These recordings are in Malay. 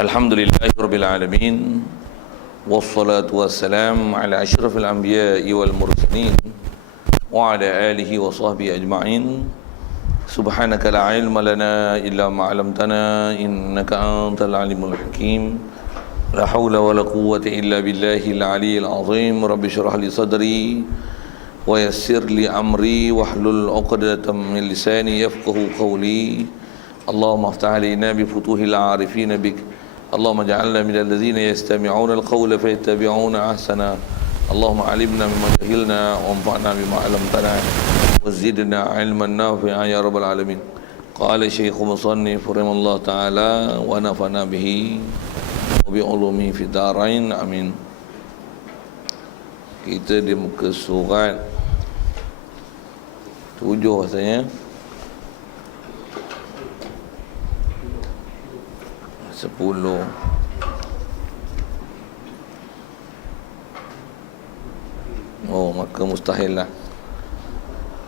Alhamdulillahirabbil alamin wassalatu wassalamu ala asyrafil anbiya'i wal mursalin wa ala alihi wa sahbihi ajma'in. Subhanaka la ilma lana illa ma 'allamtana innaka antal alimul hakim. La haula wa la quwwata illa billahil aliyyil azim. Rabbi shrah li sadri wa yassir li amri wahlul 'uqdatam min lisani yafqahu qawli. Allahumma aftah 'alaina bi futuhil 'arifin bik. Allahumma ja'alna minal ladzina yastami'una al-qawla fayattabi'una ahsana. Allahumma 'allimna mimma jahilna wanfa'na bima 'allamtana wazidna 'ilman nafi'a ya rabbal alamin. Qala Syekh Musannif rahimallahu ta'ala wa nafa'na bihi wa bi ulumi fid darain amin. Kita di muka surat 7 rasanya, 10. Oh, maka mustahil lah.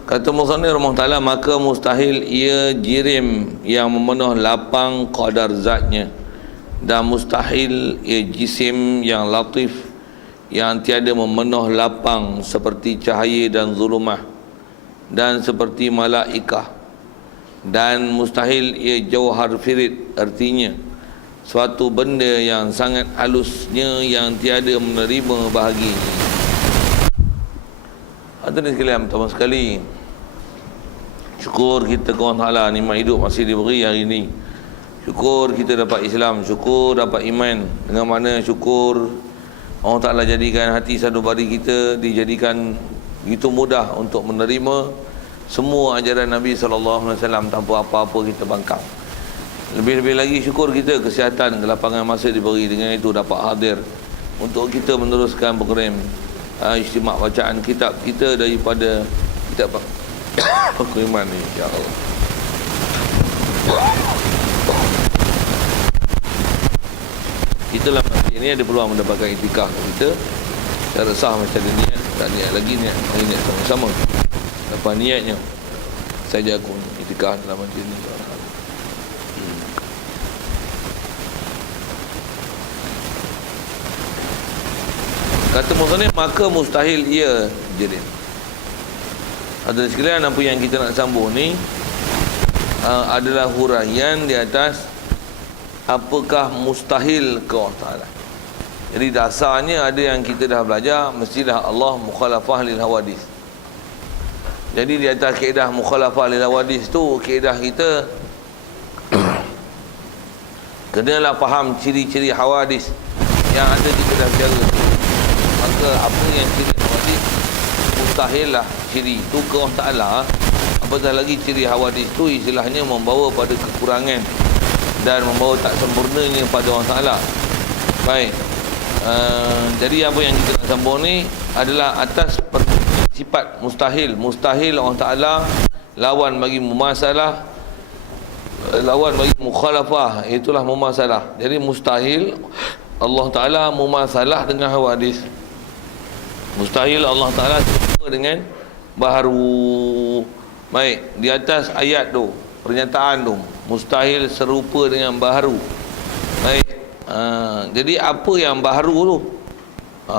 Kata musannif rahimahullah ta'ala, maka mustahil ia jirim yang memenuh lapang qadar zatnya, dan mustahil ia jisim yang latif yang tiada memenuh lapang seperti cahaya dan zulumah dan seperti malaikah, dan mustahil ia jauhar firid, artinya suatu benda yang sangat halusnya yang tiada menerima bahagianya. Hadirin sekalian, pertama sekali syukur kita kepada Allah Ta'ala, nikmat hidup masih diberi hari ini. Syukur kita dapat Islam, syukur dapat iman. Dengan mana syukur Allah Ta'ala jadikan hati sanubari kita dijadikan begitu mudah untuk menerima semua ajaran Nabi SAW tanpa apa-apa kita bangkang. Lebih-lebih lagi syukur kita kesihatan, kelapangan masa diberi, dengan itu dapat hadir untuk kita meneruskan program istimak bacaan kitab kita daripada kitab Al-Quran ni, insya-Allah. Kita lah ini ada peluang mendapatkan itikaf kita secara sah macam niat, tak niat lagi niat sama-sama. Apa niatnya? Saja aku itikaf dalam majlis ni. Kata musannif, maka mustahil ia jirim. Ada sekalian, apa yang kita nak sambung ni adalah huraian di atas apakah mustahil ke Allah Ta'ala. Jadi dasarnya ada yang kita dah belajar, mestilah Allah mukhalafah lil hawadis. Jadi di atas kaedah mukhalafah lil hawadis tu, kaedah kita kenalah faham ciri-ciri hawadis yang ada kita dah bicara. Maka apa yang ciri hawadis, mustahil lah ciri itu ke Allah Ta'ala. Apatah lagi ciri hawadis itu istilahnya membawa pada kekurangan dan membawa tak sempurnanya pada Allah Ta'ala. Baik, jadi apa yang kita nak sambung ni adalah atas sifat mustahil. Mustahil Allah Ta'ala lawan bagi mumasalah, lawan bagi mukhalafah, itulah mumasalah. Jadi mustahil Allah Ta'ala mumasalah dengan hawadis. Mustahil Allah Ta'ala serupa dengan baharu. Baik, di atas ayat tu, pernyataan tu, mustahil serupa dengan baharu. Baik, jadi apa yang baharu tu?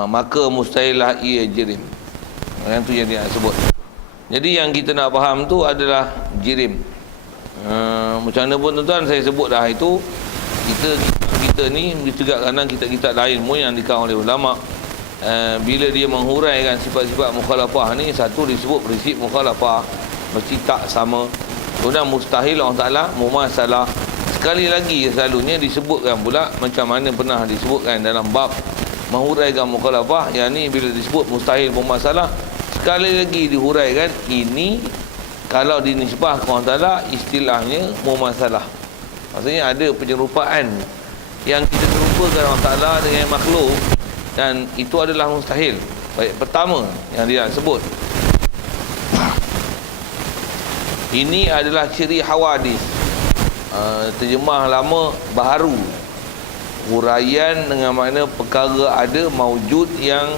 Maka mustahilah ia jirim. Yang tu yang dia sebut. Jadi yang kita nak faham tu adalah jirim. Macam mana pun tuan-tuan, saya sebut dah itu. Kita ni juga kadang kita lain pun yang dikau oleh ulama. Bila dia menghuraikan sifat-sifat mukhalafah ni, satu disebut prinsip mukhalafah mesti tak sama. Kemudian mustahil Allah Ta'ala mumasalah. Sekali lagi selalunya disebutkan pula macam mana pernah disebutkan dalam bab menghuraikan mukhalafah, yang ni bila disebut mustahil mumasalah, sekali lagi dihuraikan ini kalau dinisbah ke Allah Ta'ala istilahnya mumasalah. Maksudnya ada penyerupaan yang kita serupakan Allah Ta'ala dengan makhluk, dan itu adalah mustahil. Baik, pertama yang dia sebut, ini adalah ciri hawadis. Terjemah lama baharu, huraian dengan makna perkara ada maujud yang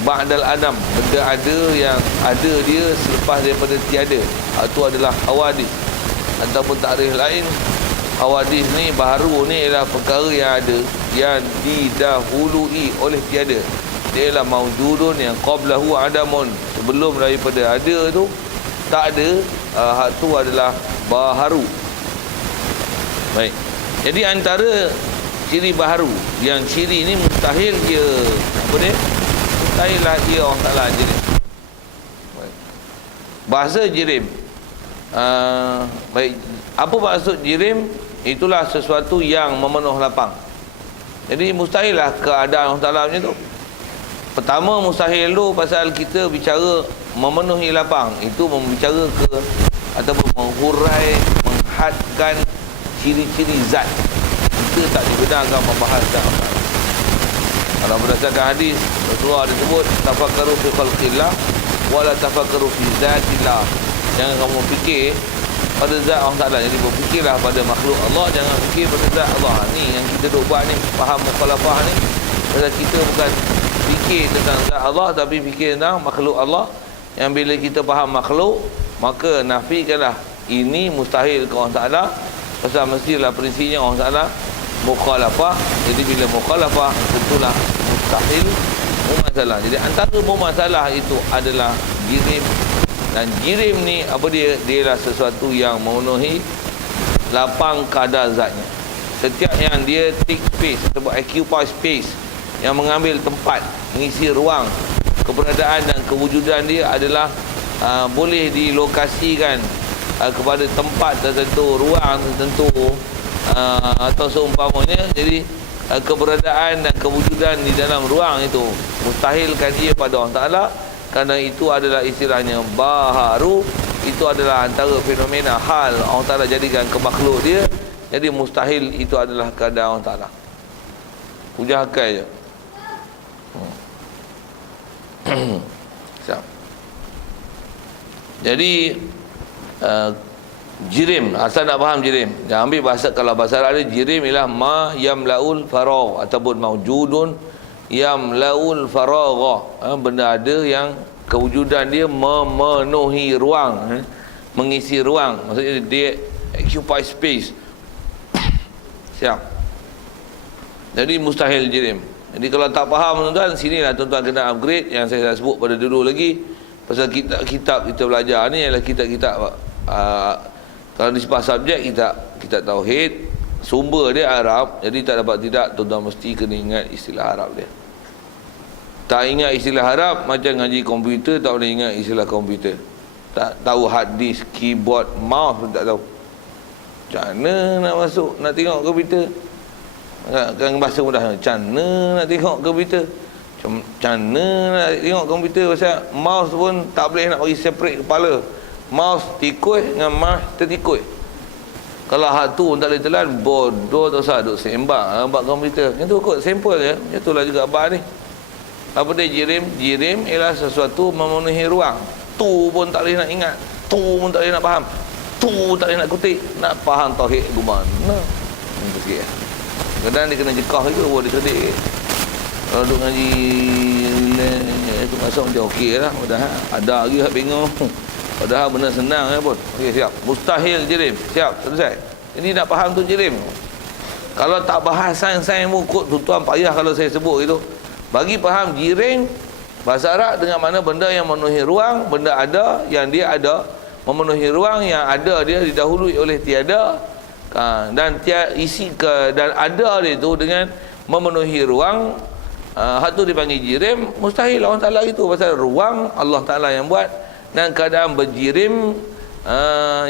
ba'dal adam, benda ada yang ada dia selepas daripada tiada. Itu adalah hawadis. Ataupun takrif lain, hawadis ni, baharu ni ialah perkara yang ada, yang didahului oleh tiada. Dia ialah maujudun yang qablahu adamun, sebelum daripada ada tu tak ada. Hak tu adalah baharu. Baik, jadi antara ciri baharu, yang ciri ni mustahil dia apa dia, mustahil lah dia orang Ta'ala jirim. Baik. Bahasa jirim, baik, apa maksud jirim? Itulah sesuatu yang memenuh lapang. Jadi mustahil lah keadaan Allah Ta'ala macam tu. Pertama mustahil tu pasal kita bicara memenuhi lapang, itu membicara ke ataupun menghurai, menghadkan ciri-ciri zat. Kita tak dibenarkan membahas zat Allah Ta'ala. Kalau berdasarkan hadis, Rasulullah ada sebut tafakkaru fi khalqillah wala tafakkaru fi zatillah. Jangan kamu fikir pada zat Allah Ta'ala. Jadi berfikirlah pada makhluk Allah, jangan fikir pada zat Allah. Ni yang kita duk buat ni, faham mukhalafah ni. Pasal kita bukan fikir tentang zat Allah, tapi fikir tentang makhluk Allah. Yang bila kita faham makhluk, maka nafikanlah ini mustahil ke Allah Ta'ala. Pasal mestilah prinsipnya Allah Ta'ala mukhalafah. Jadi bila mukhalafah, tentulah mustahil, mumasalah. Jadi antara mumasalah itu adalah jirim. Dan jirim ni apa dia? Dia lah sesuatu yang memenuhi lapang kadar zatnya. Setiap yang dia take space ataupun occupy space, yang mengambil tempat, mengisi ruang, keberadaan dan kewujudan dia adalah boleh dilokasikan kepada tempat tertentu, ruang tertentu, atau seumpamanya. Jadi keberadaan dan kewujudan di dalam ruang itu mustahilkan dia pada Allah Ta'ala. Kerana itu adalah istilahnya baharu. Itu adalah antara fenomena hal Allah Ta'ala jadikan ke makhluk dia. Jadi mustahil itu adalah keadaan Allah Ta'ala. Hujah akal je. Jadi jirim, asal nak faham jirim, jangan ambil bahasa, kalau bahasa Arab ada jirim ialah ma yamlaul faragh ataupun maujudun yamlaul faragha, benda ada yang kewujudan dia memenuhi ruang, mengisi ruang, maksudnya dia occupy space. Siap. Jadi mustahil jirim. Jadi kalau tak faham tuan-tuan, sinilah tuan-tuan kena upgrade yang saya dah sebut pada dulu lagi. Pasal kitab-kitab kita belajar ni ialah kitab-kitab kalau di sebuah subjek kitab tauhid, sumber dia Arab. Jadi tak dapat tidak, tuan-tuan mesti kena ingat istilah Arab dia. Tak ingat istilah Arab, macam ngaji komputer tak boleh ingat istilah komputer. Tak tahu hard disk, keyboard, mouse pun tak tahu. Macam mana nak masuk, nak tengok komputer? Kan bahasa mudah, macam mana nak tengok komputer? Macam mana nak tengok komputer? Pasal mouse pun tak boleh nak bagi separate kepala. Mouse tikus dengan mouse tertikus. Kalau hak tu tak boleh telan, bodoh tak usah duk sembang buat komputer. Yang tu kot simple je. Macam itulah juga abang ni. Apa dia jirim? Jirim ialah sesuatu memenuhi ruang. Tu pun tak boleh nak ingat, tu pun tak boleh nak faham, tu tak boleh nak kutik. Nak faham tauhid ke mana? Sikit lah. Kadang dia kena jekah juga, dia cerdik. Kalau duduk ngaji itu masuk macam okey lah. Padahal ada lagi hak bingung. Padahal benda senang pun. Okey, siap. Mustahil jirim. Siap, selesai. Ini nak faham tu jirim. Kalau tak bahas sains-sains pun kot tuan-tuan payah kalau saya sebut itu. Bagi faham jirim, bahasa Arab dengan mana benda yang memenuhi ruang, benda ada yang dia ada, memenuhi ruang yang ada dia didahului oleh tiada. Dan isi ke dan ada dia tu dengan memenuhi ruang, hak tu dipanggil jirim. Mustahil Allah Ta'ala itu, pasal ruang Allah Ta'ala yang buat. Dan keadaan berjirim,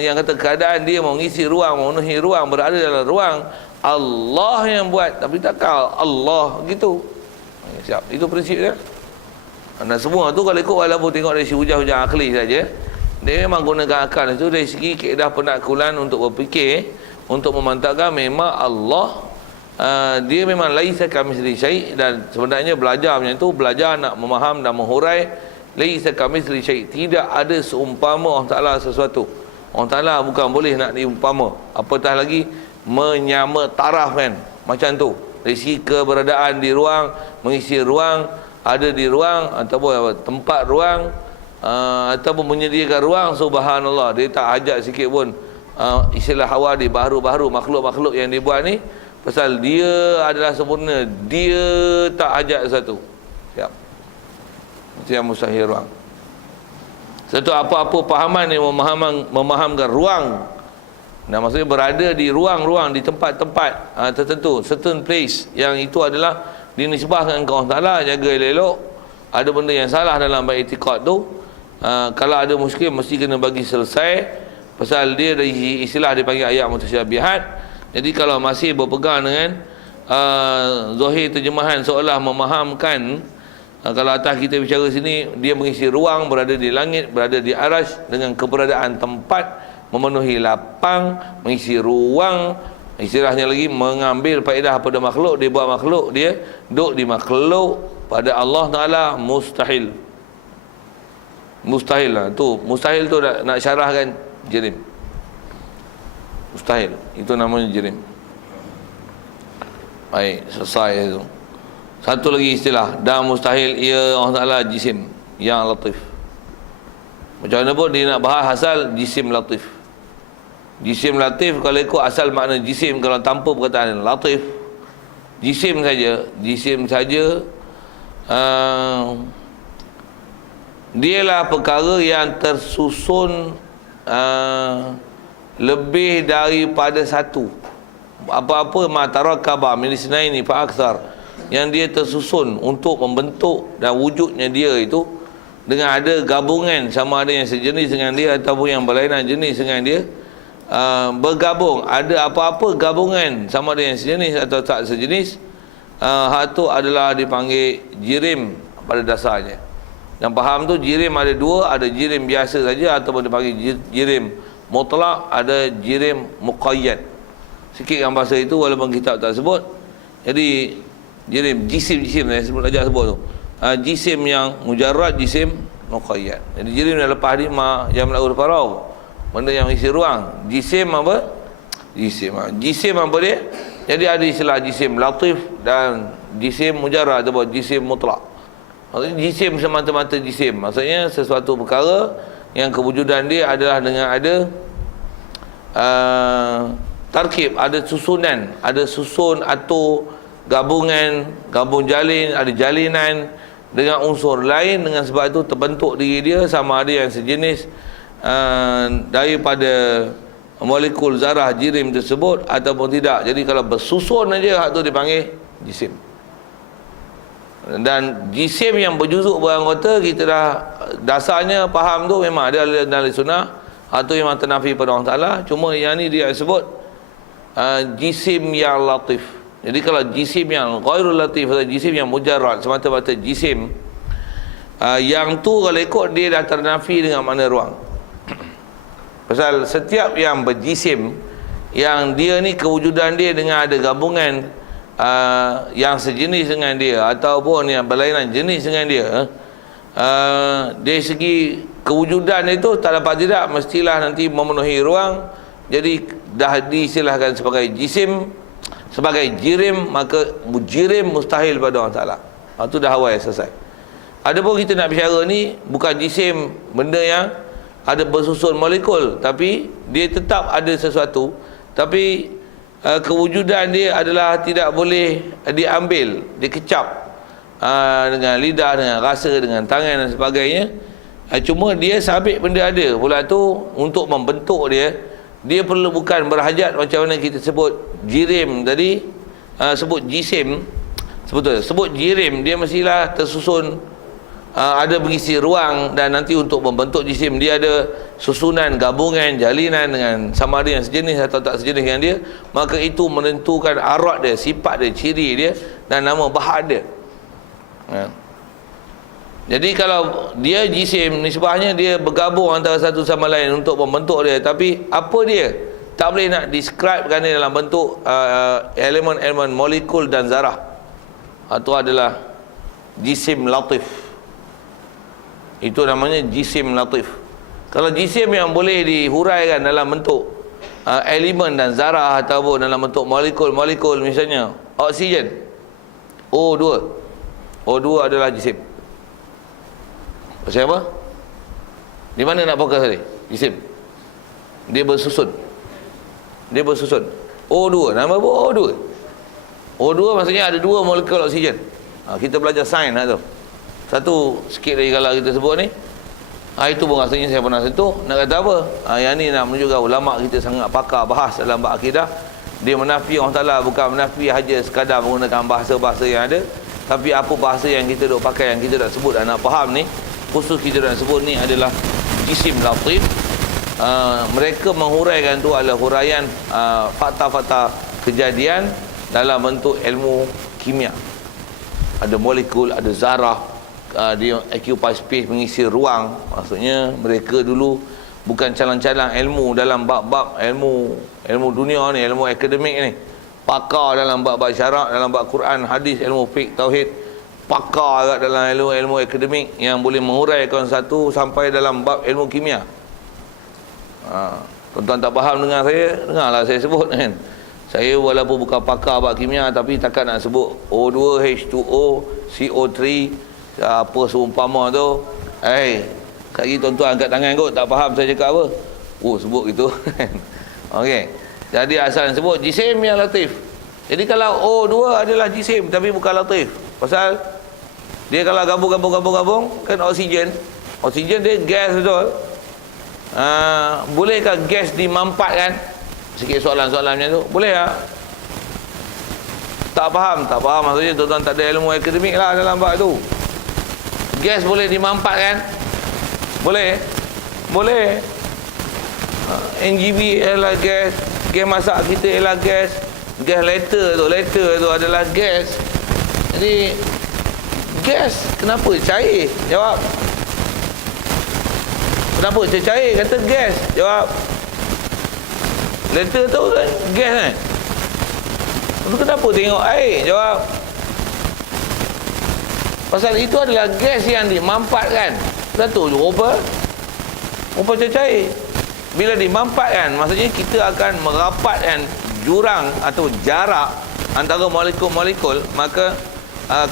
yang kata keadaan dia mengisi ruang, memenuhi ruang, berada dalam ruang, Allah yang buat. Tapi takkan Allah gitu. Siap, itu prinsip dia. Dan semua tu kalau ikut walaupun tengok dari hujah-hujah akli saja, dia memang gunakan akal itu dari segi kaedah penakulan untuk berfikir, untuk memantapkan memang Allah, dia memang laisa kamitslihi syai'. Dan sebenarnya belajar macam tu, belajar nak memaham dan menghurai laisa kamitslihi syai', tidak ada seumpama Allah Ta'ala sesuatu. Allah Ta'ala bukan boleh nak diumpama, apatah lagi menyama taraf kan, macam tu. Dari segi keberadaan di ruang, mengisi ruang, ada di ruang ataupun tempat ruang, ataupun menyediakan ruang, subhanallah, dia tak ajak sikit pun istilah hawadis, baharu-baharu, makhluk-makhluk yang dibuat ni, pasal dia adalah sempurna, dia tak ajak satu. Siap. Itu yang mustahil ruang. Satu apa-apa pahaman yang memahamkan ruang, nah maksudnya berada di ruang-ruang, di tempat-tempat tertentu, certain place, yang itu adalah dinisbahkan ke Allah Ta'ala, jaga elok-elok. Ada benda yang salah dalam bab i'tiqad tu, kalau ada muskil mesti kena bagi selesai, pasal dia dari istilah dipanggil ayat mutasyabihat. Jadi kalau masih berpegang dengan zahir terjemahan seolah memahamkan, kalau atas kita bicara sini, dia mengisi ruang, berada di langit, berada di arasy, dengan keberadaan tempat, memenuhi lapang, mengisi ruang, istilahnya lagi mengambil faedah pada makhluk, dia buat makhluk, dia duduk di makhluk. Pada Allah Ta'ala mustahil. Mustahil lah. Tu, mustahil tu nak syarahkan jirim. Mustahil. Itu namanya jirim. Baik, selesai itu. Satu lagi istilah, dan mustahil ia Allah Ta'ala jisim yang latif. Macam mana pun dia nak bahas asal jisim latif. Jisim latif kalau ikut asal makna jisim, kalau tanpa perkataan latif, jisim saja dialah perkara yang tersusun lebih daripada satu. Apa-apa matarakaba min isnaini fa akthar, yang dia tersusun untuk membentuk dan wujudnya dia itu dengan ada gabungan, sama ada yang sejenis dengan dia ataupun yang berlainan jenis dengan dia, bergabung, ada apa-apa gabungan sama ada yang sejenis atau tak sejenis, hak tu adalah dipanggil jirim pada dasarnya. Yang faham tu jirim ada dua, ada jirim biasa saja ataupun dipanggil jirim mutlak, ada jirim muqayyad. Sikit yang bahasa itu walaupun kitab tak sebut. Jadi jirim, jisim saya sebut ajak sebut tu. Jisim yang mujarrad, jisim muqayyad. Jadi jirim dah lepas ni yang melaul farau, benda yang isi ruang. Jisim apa? Jisim apa dia? Jadi ada istilah jisim latif dan jisim mujarrad atau jisim mutlak. Maksudnya jisim semata-mata jisim, maksudnya sesuatu perkara yang kewujudan dia adalah dengan ada tarkib, ada susunan, ada susun atau gabungan, gabung jalin, ada jalinan dengan unsur lain, dengan sebab itu terbentuk diri dia, sama ada yang sejenis daripada molekul zarah jirim tersebut ataupun tidak. Jadi kalau bersusun aja, hak tu dipanggil jisim. Dan jisim yang berjuzuk beranggota, kita dah dasarnya faham tu memang ada dalam sunnah, hak tu memang ternafi pada Allah Ta'ala. Cuma yang ni dia sebut jisim yang latif. Jadi kalau jisim yang ghairul latif atau jisim yang mujarrad, semata-mata jisim, yang tu kalau ikut dia dah ternafi dengan makna ruang. Pasal setiap yang berjisim, yang dia ni kewujudan dia dengan ada gabungan yang sejenis dengan dia ataupun yang berlainan jenis dengan dia, dari segi kewujudan itu tak dapat tidak mestilah nanti memenuhi ruang. Jadi dah diistilahkan sebagai jisim, sebagai jirim, maka jirim mustahil pada Allah Ta'ala. Itu dah awal selesai. Adapun kita nak bicara ni bukan jisim, benda yang ada bersusun molekul, tapi dia tetap ada sesuatu, tapi kewujudan dia adalah tidak boleh diambil, dikecap dengan lidah, dengan rasa, dengan tangan dan sebagainya. Cuma dia sabit benda ada pula tu. Untuk membentuk dia perlu bukan berhajat macam mana kita sebut jirim tadi, sebut jisim, sebetulnya sebut jirim, dia mestilah tersusun, ada berisi ruang, dan nanti untuk membentuk jisim dia ada susunan, gabungan, jalinan dengan sama ada yang sejenis atau tak sejenis dengan dia. Maka itu menentukan arat dia, sifat dia, ciri dia dan nama bahag dia. Jadi kalau dia jisim, nisbahnya dia bergabung antara satu sama lain untuk membentuk dia, tapi apa dia tak boleh nak describekan dia dalam bentuk elemen-elemen molekul dan zarah. Itu adalah jisim latif. Itu namanya jisim latif. Kalau jisim yang boleh dihuraikan dalam bentuk elemen dan zarah ataupun dalam bentuk molekul-molekul, misalnya oksigen, O2. O2 adalah jisim. Pasal apa? Di mana nak fokus tadi? Jisim. Dia bersusun. dia bersusun. O2, nama apa? O2. O2 maksudnya ada dua molekul oksigen. Kita belajar sains lah tu. Satu sikit lagi kalau kita sebut ni. Itu pun rasanya saya pernah sentuh. Nak kata apa? Yang ni nak menunjukkan ulama kita sangat pakar bahas dalam bab akidah. Dia menafi Allah Ta'ala, bukan menafi haja sekadar menggunakan bahasa-bahasa yang ada, tapi apa bahasa yang kita duk pakai, yang kita nak sebut dan nak faham ni, khusus kita nak sebut ni adalah jisim latif. Mereka menghuraikan tu adalah huraian fakta-fakta kejadian dalam bentuk ilmu kimia. Ada molekul, ada zarah, dia occupy space, mengisi ruang. Maksudnya mereka dulu bukan calang-calang ilmu dalam bab-bab ilmu dunia ni, ilmu akademik ni. Pakar dalam bab-bab syarak, dalam bab Quran, hadis, ilmu fiqh, tauhid. Pakar agak dalam ilmu akademik yang boleh menguraikan satu sampai dalam bab ilmu kimia. Tuan-tuan tak faham dengan saya, dengarlah saya sebut kan. Saya walaupun bukan pakar bab kimia, tapi takkan nak sebut O2, H2O, CO3, apa seumpama tu. Kat lagi tuan-tuan angkat tangan kot, tak faham saya cakap apa. Sebut gitu. Okey. Jadi asal sebut jisim yang latif. Jadi kalau O2 adalah jisim tapi bukan latif. Pasal dia kalau gabung kan oksigen. Oksigen dia gas betul. Bolehkah gas dimampatkan? Sikit soalan-soalan macam tu. Boleh tak? Tak faham maksudnya tuan-tuan tak ada ilmu akademik lah dalam bab tu. Gas boleh dimampatkan? Boleh? NGV adalah gas masak kita ialah gas letter tu adalah gas. Jadi gas kenapa cair? Jawab. Kenapa cair? Kata gas. Jawab. Letter tu kan gas kan? Kenapa tengok air? Jawab. Pasal itu adalah gas yang dimampatkan. Satu rupa cair. Bila dimampatkan, maksudnya kita akan merapatkan jurang atau jarak antara molekul-molekul, maka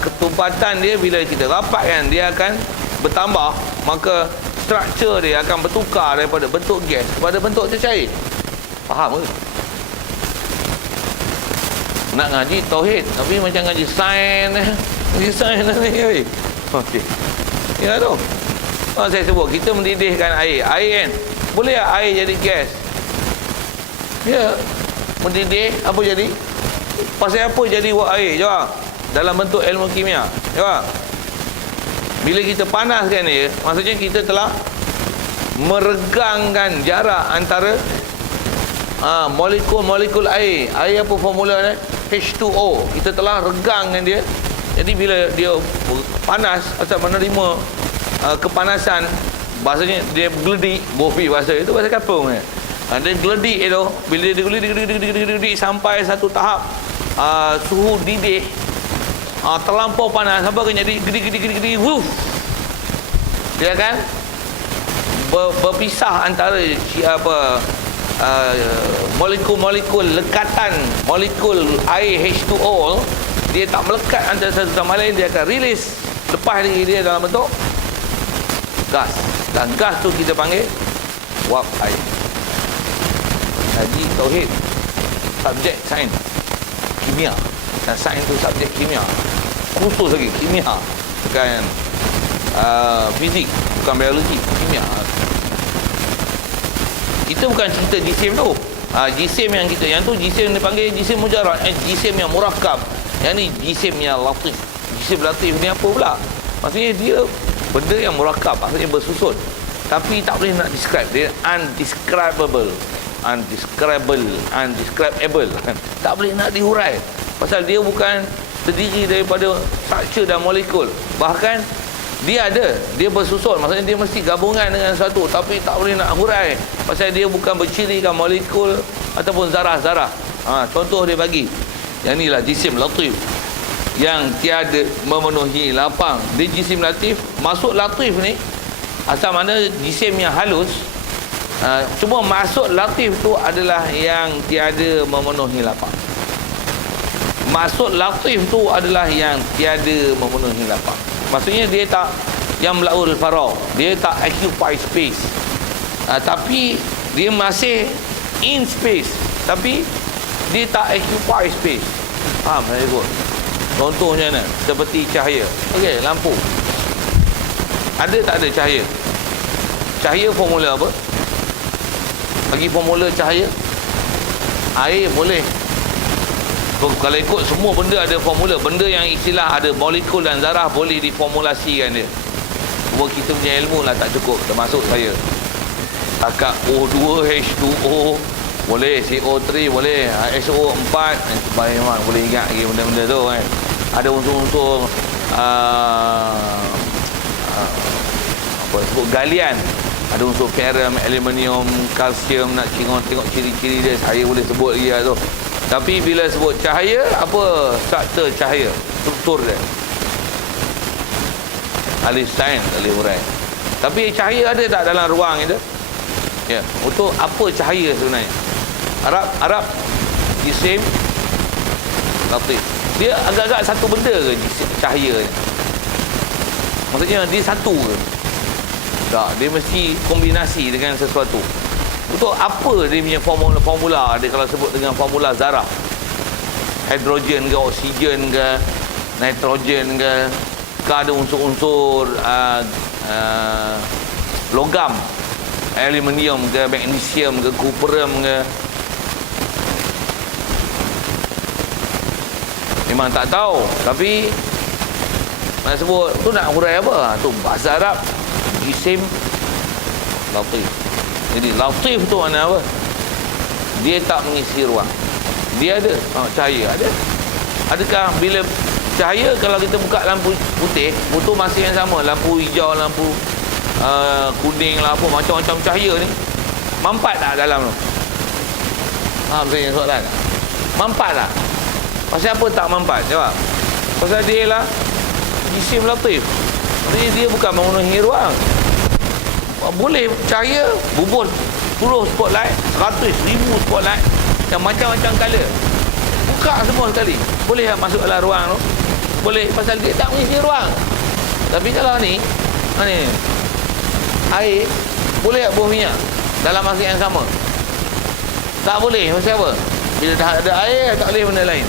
ketumpatan dia bila kita rapatkan dia akan bertambah, maka struktur dia akan bertukar daripada bentuk gas kepada bentuk tercair. Faham ke? Nak ngaji tauhid tapi macam ngaji sains ni. Okey. Ya tu. Saya sebut kita mendidihkan air kan. Boleh tak air jadi gas? Ya. Mendidih apa jadi? Pasal apa jadi buat air? Jawab. Dalam bentuk ilmu kimia. Jawab. Bila kita panaskan dia, maksudnya kita telah meregangkan jarak antara molekul-molekul air. Air apa formula dia? H2O. Kita telah regangkan dia. Jadi bila dia panas atau menerima kepanasan, bahasanya dia geledik, bofi bahasa itu bahasa kampung kan. Dia geledik itu, bila dia geledik sampai satu tahap suhu didih terlampau panas, apa akan jadi gede wuf. Dia akan berpisah antara molekul-molekul lekatan molekul air H2O. Dia tak melekat antara satu sama lain, dia akan rilis lepas diri dia dalam bentuk gas. Dan gas tu kita panggil wap air. Haji tauhid subjek sains kimia, dan sains tu subjek kimia khusus lagi, kimia bukan fizik, bukan biologi, kimia. Kita bukan cerita jisim tu. Jisim yang kita, yang tu jisim dipanggil jisim mujarrad, jisim yang murakkab. Yang ni jisim yang latif. Jisim latif ni apa pula? Maksudnya dia benda yang murakkab, maksudnya bersusun, tapi tak boleh nak describe. Dia undescribable. Tak boleh nak dihurai. Pasal dia bukan terdiri daripada struktur dan molekul. Bahkan dia bersusun, maksudnya dia mesti gabungan dengan sesuatu, tapi tak boleh nak hurai. Pasal dia bukan bercirikan molekul ataupun zarah-zarah. Contoh dia bagi, yang inilah jisim latif yang tiada memenuhi lapang. Dia jisim latif. Masuk latif ni asal mana jisim yang halus. Cuma masuk latif tu adalah yang tiada memenuhi lapang. Masuk latif tu adalah yang tiada memenuhi lapang. Maksudnya dia tak yang melaul faragh, dia tak occupy space, tapi dia masih in space. Tapi dia tak occupy space. Faham saya sebut? Contohnya ni, seperti cahaya. Okey, lampu. Ada tak ada cahaya? Cahaya formula apa? Bagi formula cahaya, air boleh. Kalau ikut semua benda ada formula. Benda yang istilah ada molekul dan zarah boleh diformulasikan dia. Buat kita punya ilmu lah tak cukup. Termasuk saya. Takat O2, H2O boleh, CO3 boleh, SO4 memang boleh ingat lagi benda-benda tu kan. Ada unsur-unsur apa sebut galian. Ada unsur ferrum, aluminium, kalsium. Nak tengok ciri-ciri dia saya boleh sebut lagi lah tu. Tapi bila sebut cahaya, apa struktur cahaya, struktur dia? Ahli sains ahli hurai. Tapi cahaya ada tak dalam ruang itu? Ya, untuk apa cahaya sebenarnya? Arab jisim latif. Dia agak-agak satu benda ke cahaya ni? Maksudnya dia satu ke? Tak, dia mesti kombinasi dengan sesuatu. Untuk apa dia punya formula dia kalau sebut dengan formula zarah? Hidrogen ke, oksigen ke, nitrogen ke, ada unsur-unsur logam, aluminium ke, magnesium ke, kuprum ke. Memang tak tahu. Tapi nak sebut tu nak hurai apa? Tu bahasa Arab jisim latif. Jadi latif tu makna apa? Dia tak mengisi ruang. Dia ada cahaya ada. Adakah bila cahaya kalau kita buka lampu putih, butuh masa yang sama, lampu hijau, lampu kuning lah apa, macam-macam cahaya ni mampat tak dalam tu? Saya soalan. Mampat tak? Pasal apa tak mampat? Jawab. Pasal dia lah jisim latif. Dia bukan memenuhi ruang. Boleh cahaya bubuh 10 spotlight, 100,000 spotlight yang macam-macam color. Buka semua sekali. Boleh tak masuk dalam ruang tu? Boleh, pasal dia tak mengisi ruang. Tapi kalau ni air, boleh tak buah minyak dalam masa yang sama? Tak boleh. Pasal apa? Bila dah ada air, tak boleh benda lain.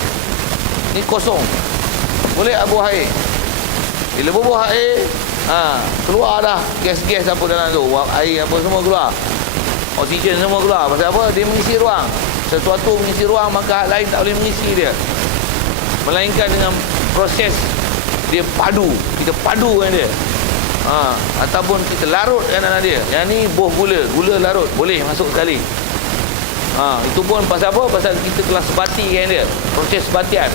Ni kosong. Boleh tak buah air? Bila bubuh air, keluar dah gas-gas apa dalam tu, air apa semua keluar, oksigen semua keluar. Pasal apa? Dia mengisi ruang. Sesuatu mengisi ruang, maka hal lain tak boleh mengisi dia, melainkan dengan proses dia padu. Kita padukan dia, ataupun kita larutkan dalam dia. Yang ni buah gula larut, boleh masuk sekali. Itu pun pasal apa? Pasal kita telah sebatikan dia, proses sebatian.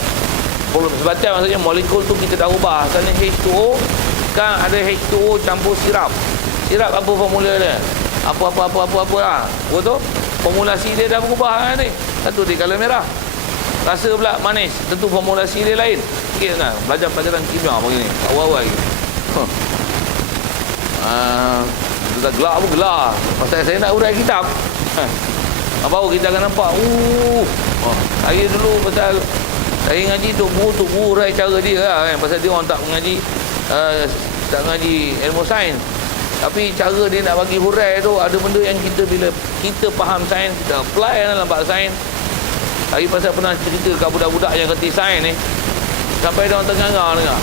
Sebatian maksudnya molekul tu kita dah ubah. Asalnya H2O, kan ada H2O campur sirap. Sirap apa formula dia? Apa lah. Betul? Formulasi dia dah berubah kan ni. Satu dia color merah, rasa pula manis. Tentu formulasi dia lain. Sikit kan? Belajar pelajaran kimia begini. Awal-awal lagi. Dah gelap pun gelap. Pasal saya nak urai kitab. Baru kita akan nampak. Saya dulu pasal saya ngaji Tok Guru urai cara dia lah kan. Pasal dia orang tak mengaji tak mengaji ilmu sains. Tapi cara dia nak bagi hurai tu, ada benda yang kita bila kita faham sains, kita apply dalam bab sains. Saya pasal pernah cerita kat budak-budak yang kerti sains ni, sampai dia orang tengah dengar.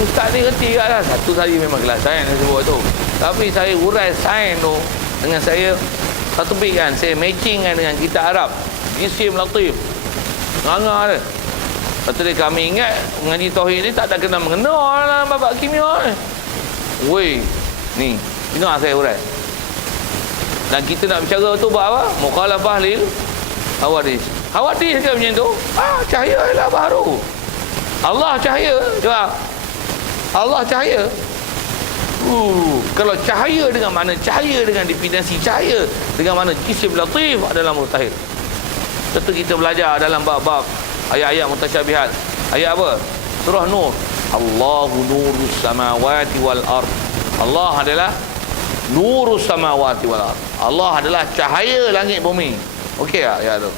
Ustaz ni kerti kat lah. Satu hari memang kelas sains saya sebut tu. Tapi saya urai sains tu dengan saya satu bit kan, saya matching kan dengan kitab Arab jisim latif. Nganga dia. Lepas tu dia, kami ingat mengaji tauhid ni tak ada kena mengenal dalam bab kimia ni. Weh, ni saya urai. Dan kita nak bicara tu buat apa? Mukhalafah lil hawadis. Hawadis ke macam tu? Cahaya ialah baharu. Allah cahaya. Coba. Allah cahaya. Kalau cahaya dengan mana? Cahaya dengan definisi cahaya dengan mana jisim latif adalah mustahil. Tentu kita belajar dalam bab-bab ayat-ayat mutasyabihat. Ayat apa? Surah Nur. Allahu nurus samawati wal ard. Allah adalah nurus samawati wal ard. Allah adalah cahaya langit bumi. Okey tak ayat tu?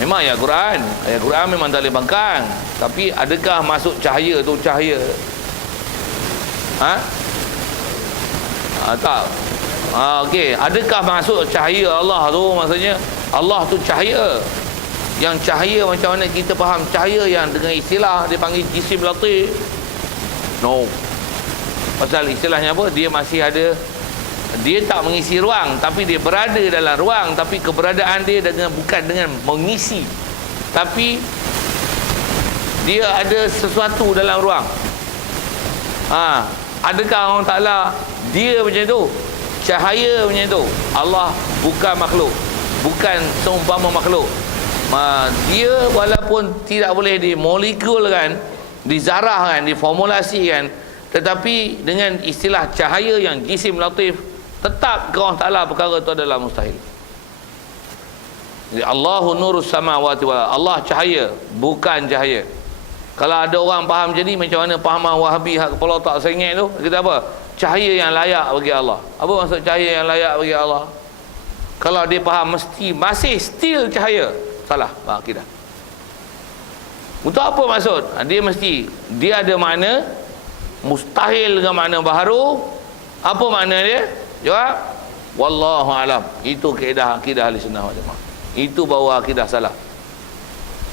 Memang ayat Quran. Ayat Quran memang tak boleh bangkang. Tapi adakah masuk cahaya tu cahaya? Tak. Okey, adakah maksud cahaya Allah tu maksudnya Allah tu cahaya? Yang cahaya macam mana kita faham cahaya yang dengan istilah dia panggil jisim latif? No. Pasal istilahnya apa? Dia masih ada, dia tak mengisi ruang, tapi dia berada dalam ruang, tapi keberadaan dia bukan dengan mengisi, tapi dia ada sesuatu dalam ruang. Adakah Allah Ta'ala dia macam tu? Cahaya macam tu? Allah bukan makhluk, bukan seumpama makhluk. Dia walaupun tidak boleh dimolekulkan, dizarahkan, diformulasikan, tetapi dengan istilah cahaya yang jisim latif, tetap ke Allah Ta'ala perkara itu adalah mustahil. Jadi Allahu nurus samawati wal, Allah cahaya, bukan cahaya. Kalau ada orang faham jadi macam mana fahaman Wahabi hak kepala otak sengit tu, kita apa? Cahaya yang layak bagi Allah. Apa maksud cahaya yang layak bagi Allah? Kalau dia faham mesti masih still cahaya, salah akidah. Untuk apa maksud? Dia mesti, dia ada makna mustahil dengan makna baharu. Apa makna dia? Jawab, wallahu alam. Itu kaedah akidah ahli sunnah wal jamaah. Itu bahawa akidah salah.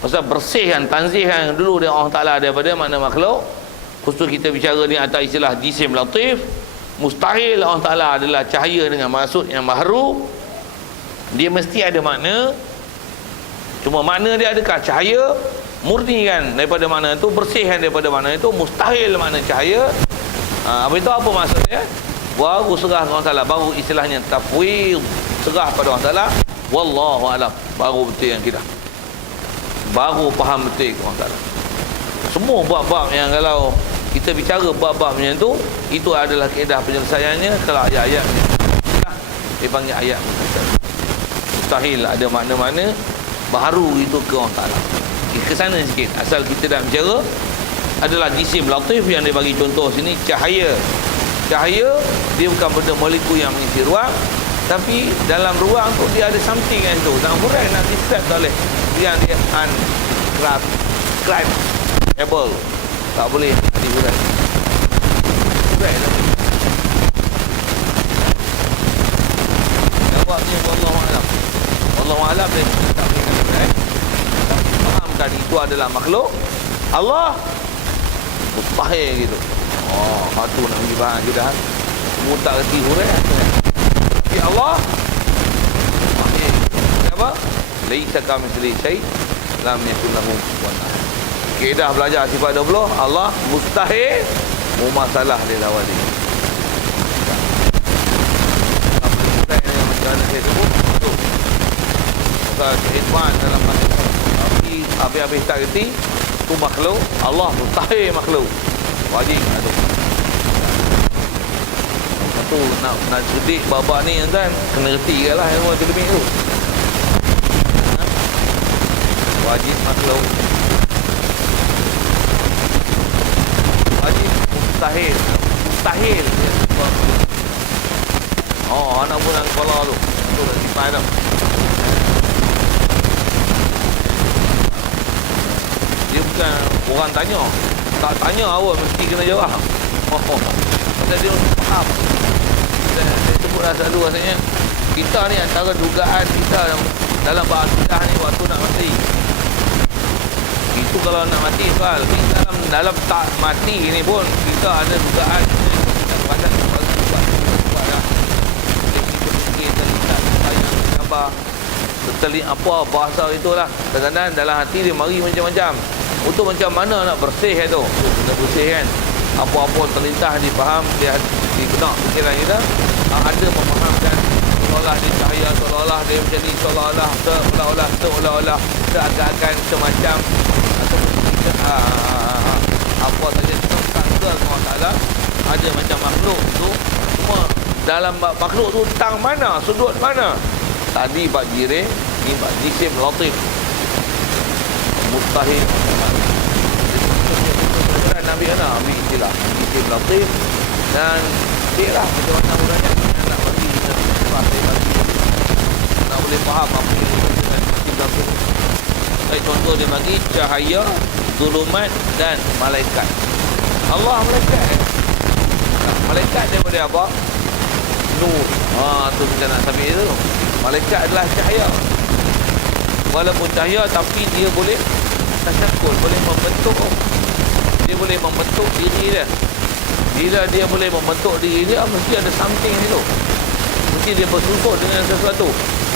Pasal bersihkan, tanzihkan dulu dia Allah Ta'ala daripada makna makhluk. Khusus kita bicara ni atas istilah jisim latif. Mustahil Allah Ta'ala adalah cahaya dengan maksud yang baharu. Dia mesti ada makna. Cuma makna dia adakah cahaya? Murnikan daripada makna itu, bersihkan daripada makna itu. Mustahil makna cahaya. Apa itu, apa maksudnya? Baru serah Allah Ta'ala, baru istilahnya tafwid, serah pada Allah Ta'ala. Wallahu alam, baru betul yang kita, baru faham betul Allah Ta'ala. Semua bab-bab yang kalau kita bicara bab-bab macam tu, itu adalah kaedah penyelesaiannya. Kalau ayat-ayat dia panggil ayat mustahil, ada makna-makna baharu itu ke Allah Ta'ala. Ke sana sikit, asal kita dah bicara adalah jisim latif yang dia bagi contoh sini, cahaya. Cahaya dia bukan benda molekul yang mengisi ruang, tapi dalam ruang tu dia ada something yang tu. Tak boleh nak describe tak boleh. Yang dia unscribable, tak boleh dihurai. Hurai tak boleh. Jawabnya wallahu a'lam. Wallahu a'lam dia tak boleh hurai. Fahamkan itu adalah makhluk Allah, mustahil gitu. Satu nak pergi faham kita kan. Semua tak reti hurai. Tapi Allah mustahil. Apa? Laisa kamitslihi syai' lam yakul lahu kufuwan ahad. Kaedah belajar sifat 20, Allah mustahil, mumasalah dia dah wali. Apa mustahil yang macam mana saya sebut? Itu bukan kehidupan dalam masa. Tapi habis-habis tak reti, itu makhluk, Allah mustahil makhluk. Wajib ada. Satu nak cerdik babak ni kan, kena reti lah ilmu akademik tu. Wajib makhluk, wajib mustahil, mustahil dia. Anak bulan kepala tu dah simpan dah. Dia bukan orang tanya, tak tanya awak mesti kena jawab. Pasal dia faham. Saya sebutlah selalu rasanya kita ni antara dugaan kita dalam bahasa ni waktu nak mati. Itu kalau nak mati soal. Dalam tak mati ni pun kita ada dugaan. Kita pasal buat dah. Kita lihat sayang gambar tertelik apa bahasa itulah. Kadang-kadang dalam hati dia mari macam-macam. Untuk macam mana nak bersih itu. Kita bersih kan. Apa-apa terlintas difaham di benak fikiran kita. Ada memahamkan seolah-olah dia cahaya, seolah-olah dia macam ni, seolah-olah seakan-akan semacam apa saja kita sangka Allah Ta'ala ada macam makhluk tu. Cuma dalam makhluk tu tang mana, sudut mana? Tadi bab jirim, ni bab jisim latif, mustahil. Nabi ana ambil istilah jisim latif dan dia lah macam mana uraian nak bagi kita bagi nak boleh faham apa yang dengan jisim latif. Contoh dia bagi cahaya, zulumat dan malaikat. Allah malaikat. Malaikat daripada apa? nur. Tu kita nak sambil tu. Malaikat adalah cahaya. Walaupun cahaya tapi dia boleh tasyakul, boleh membentuk. Dia boleh membentuk diri dia. Bila dia boleh membentuk diri dia, mesti ada something itu. Mesti dia bersusun dengan sesuatu.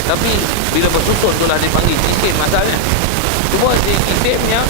Tapi bila bersusun itulah dipanggil jisim asalnya. Cuma jisimnya